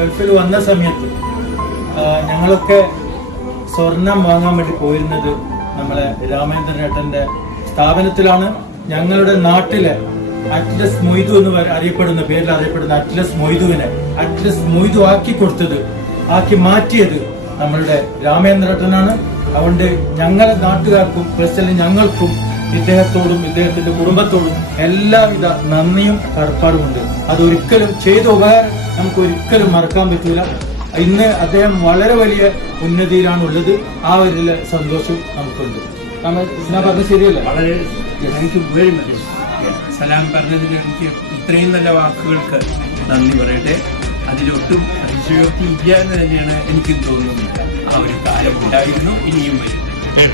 ഗൾഫിൽ വന്ന സമയത്ത് ഞങ്ങളൊക്കെ സ്വർണം വാങ്ങാൻ വേണ്ടി പോയിരുന്നത് നമ്മളെ രാമേന്ദ്രനേട്ടന്റെ സ്ഥാപനത്തിലാണ്. ഞങ്ങളുടെ നാട്ടിലെ അറ്റ്ലസ് മൊയ്തു എന്ന് അറിയപ്പെടുന്ന പേരിൽ അറിയപ്പെടുന്ന അറ്റ്ലസ് മൊയ്തുവിനെ അറ്റ്ലസ് മൊയ്തു ആക്കി മാറ്റിയത് നമ്മളുടെ രാമേന്ദ്രേട്ടനാണ്. അതുകൊണ്ട് ഞങ്ങളുടെ നാട്ടുകാർക്കും പ്രസിഡന്റ് ഞങ്ങൾക്കും ഇദ്ദേഹത്തോടും ഇദ്ദേഹത്തിന്റെ കുടുംബത്തോടും എല്ലാവിധ നന്ദിയും കടപ്പാടുമുണ്ട്. അതൊരിക്കലും ചെയ്ത ഉപകാരം നമുക്ക് ഒരിക്കലും മറക്കാൻ പറ്റില്ല. ഇന്ന് അദ്ദേഹം വളരെ വലിയ ഉന്നതിയിലാണ് ഉള്ളത്. ആ ഒരു സന്തോഷം നമുക്കുണ്ട്. പറഞ്ഞത് ശരിയല്ല? വളരെ സലാം പറഞ്ഞതിൽ എനിക്ക് ഇത്രയും നല്ല വാക്കുകൾക്ക് നന്ദി പറയട്ടെ. അതിലൊട്ടും അതിശയോക്തി ഇല്ല എന്ന് തന്നെയാണ് എനിക്ക് തോന്നുന്നത്. ആ ഒരു കാലം ഉണ്ടായിരുന്നു, ഇനിയും വരും.